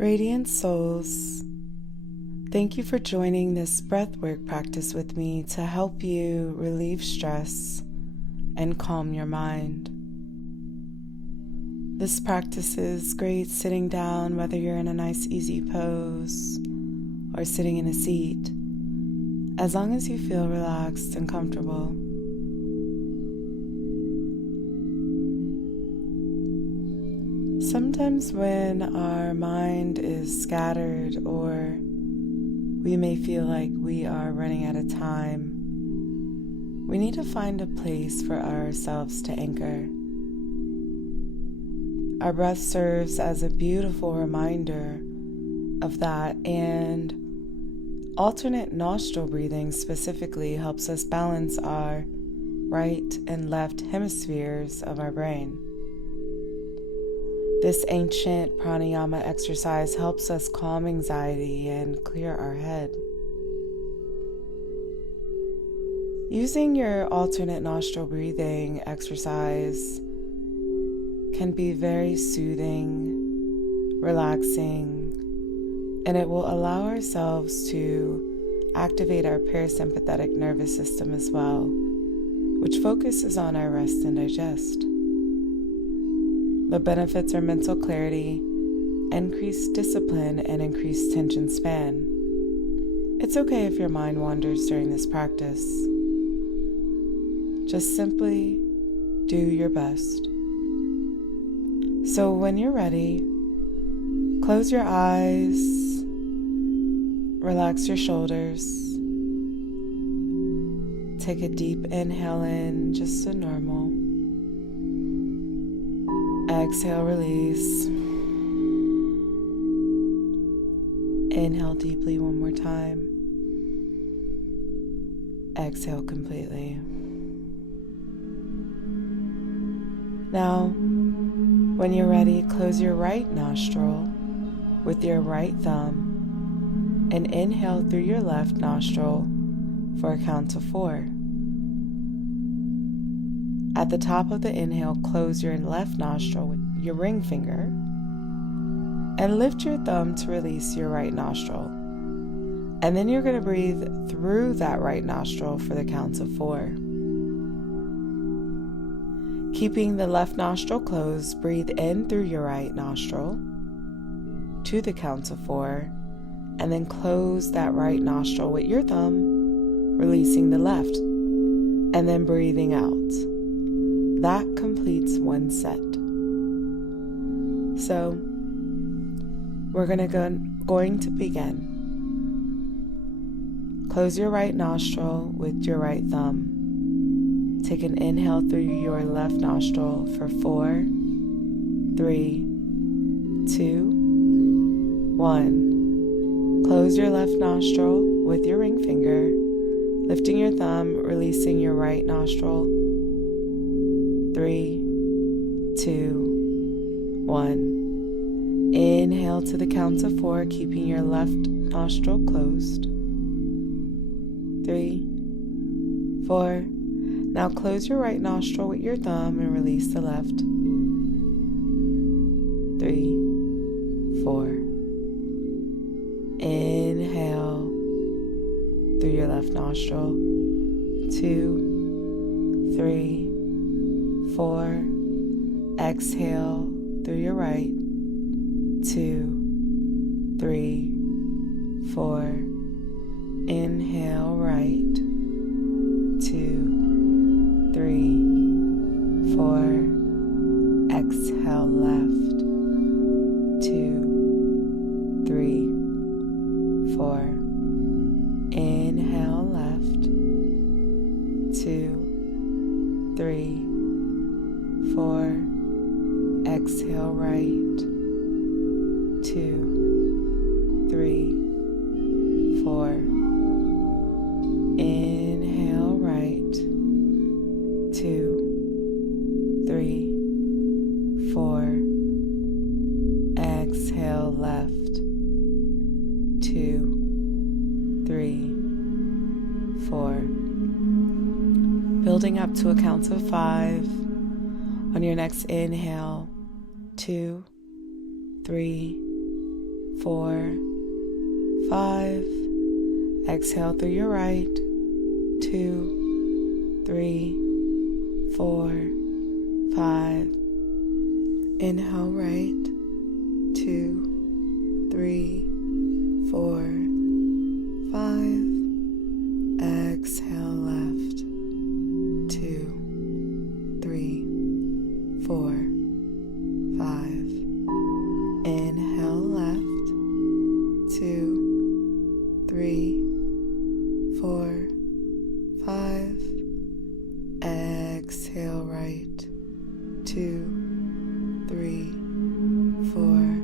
Radiant souls, thank you for joining this breathwork practice with me to help you relieve stress and calm your mind. This practice is great sitting down, whether you're in a nice easy pose or sitting in a seat, as long as you feel relaxed and comfortable. Sometimes when our mind is scattered or we may feel like we are running out of time, we need to find a place for ourselves to anchor. Our breath serves as a beautiful reminder of that, and alternate nostril breathing specifically helps us balance our right and left hemispheres of our brain. This ancient pranayama exercise helps us calm anxiety and clear our head. Using your alternate nostril breathing exercise can be very soothing, relaxing, and it will allow ourselves to activate our parasympathetic nervous system as well, which focuses on our rest and digest. The benefits are mental clarity, increased discipline, and increased tension span. It's okay if your mind wanders during this practice. Just simply do your best. So when you're ready, close your eyes, relax your shoulders, take a deep inhale in, just a normal. Exhale, release. Inhale deeply one more time. Exhale completely. Now, when you're ready, close your right nostril with your right thumb and inhale through your left nostril for a count of 4. At the top of the inhale, close your left nostril with your ring finger and lift your thumb to release your right nostril. And then you're going to breathe through that right nostril for the count of 4. Keeping the left nostril closed, breathe in through your right nostril to the count of 4, and then close that right nostril with your thumb, releasing the left, and then breathing out. That completes one set. So, we're going to begin. Close your right nostril with your right thumb. Take an inhale through your left nostril for 4, 3, 2, 1. Close your left nostril with your ring finger, lifting your thumb, releasing your right nostril. 3, 2, 1. Inhale to the count of 4, keeping your left nostril closed. 3, 4. Now close your right nostril with your thumb and release the left. 3, 4. Inhale through your left nostril. 2, 3, 4. Exhale through your right. 2, 3, 4. Inhale right. 2, 3, 4. Exhale left. 2, 3, 4. Inhale left. 2, 3, 4. Exhale right. 2, 3, 4. Inhale right. 2, 3, 4. Exhale left. 2, 3, 4. Building up to a count of 5. On your next inhale, 2, 3, 4, 5. Exhale through your right. 2, 3, 4, 5. Inhale right. 2, 3, 4, 5. Exhale left. 2, 3, 4, 5. Inhale left. 2, 3, 4, 5. Exhale right. 2, 3, 4,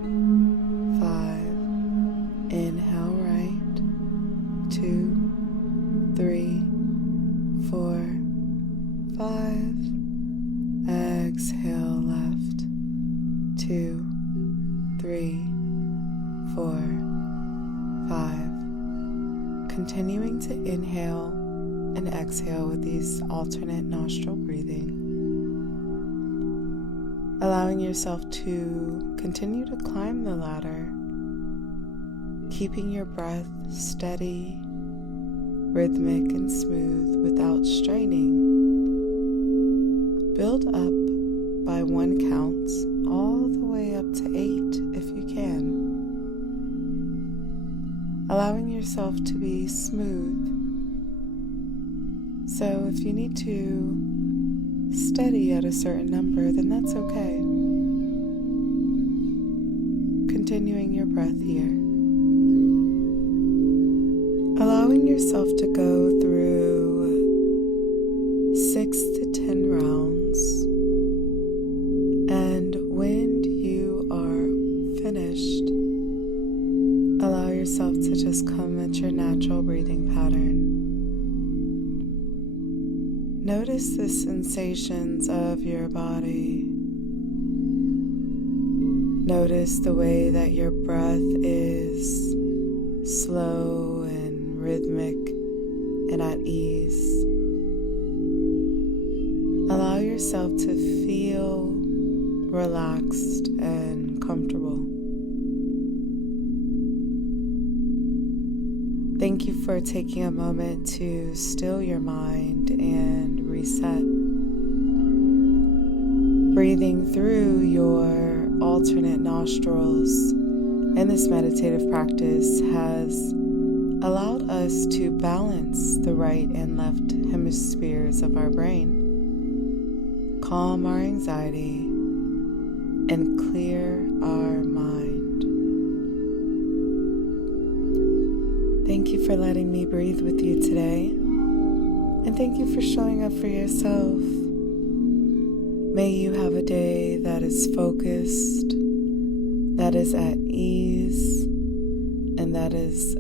5. Inhale right. 2, 3, 4, 5. Exhale left. 2, 3, 4, 5. Continuing to inhale and exhale with these alternate nostril breathing. Allowing yourself to continue to climb the ladder, keeping your breath steady, rhythmic, and smooth without straining. Build up by 1 count, all the way up to 8 if you can. Allowing yourself to be smooth. So if you need to steady at a certain number, then that's okay. Continuing your breath here. Allowing yourself to go through 6 to 10 rounds. And when you are finished, allow yourself to just come at your natural breathing pattern. Notice the sensations of your body. Notice the way that your breath is slow and rhythmic and at ease. Allow yourself to feel relaxed and comfortable. Thank you for taking a moment to still your mind and reset. Breathing through your alternate nostrils in this meditative practice has allowed us to balance the right and left hemispheres of our brain, calm our anxiety, and clear our mind. Thank you for letting me breathe with you today, and thank you for showing up for yourself. May you have a day that is focused, that is at ease, and that is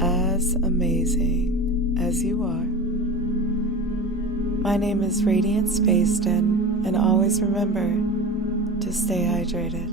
as amazing as you are. My name is Radiance, and always remember to stay hydrated.